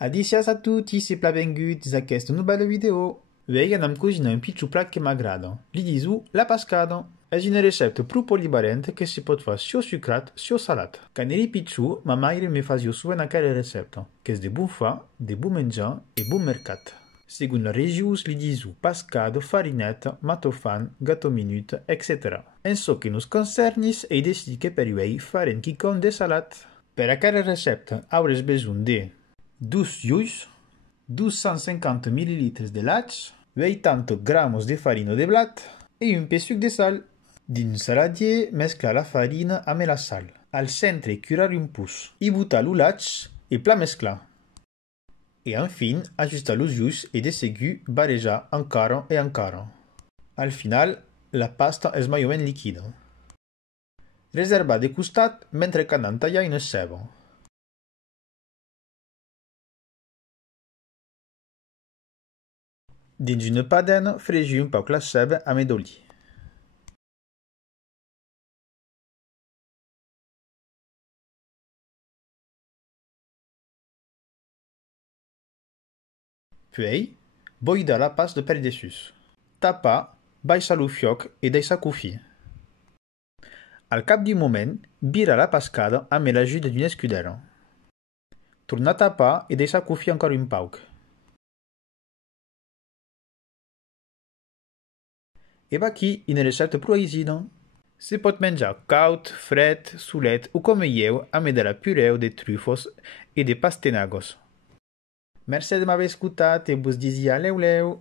Adicias a tutti, se benvenuti a questa nuova video. Vei anam cucina un piccolo plat che m'agrada. Li disu la pascada. È un recept più polivalente che si pot fare sia sucrat sia salat. Quand eri picciu, ma mai mi fazio souvent aquel recept, che è de bon fa, de bon menjar e bon mercat. Secondo la regius li disu pascado, farinetta, matofan, gatto minute, etc. En so che nos concernis e decidi che per vei faren chicon de salat. Per aquel recept aures besoin de 12 ous, 250 ml de lach, 80 gramos de farina de blat et un peu sucre de sal. Din saladier, mescla la farina amb la sal. Al centre curar un pouce. I buta l'ulach et plat mescla. Et enfin, ajusta los jus et de seguir barrejar encara et encara. Al final, la pasta es mai o men liquida. Reserva de costat mentre que anem tallant una ceba. Dins une padena, fregi un poc la ceba amb d'oli. Puis, boida la pasta per dessus. Tapa, baixa lo fioc e deixa cofir. Al cap d'un moment, vira la pascada amb l'ajuda d'un escudero. Torna a tapar e deixa cofir encara un poc. E va aquí una recepta prou aisida. Se pot menjar caut, fred, solet o com veieu amb de la pureu de trufos e de pastenagos. Merci de m'aver escoltat e vos disia leu leu.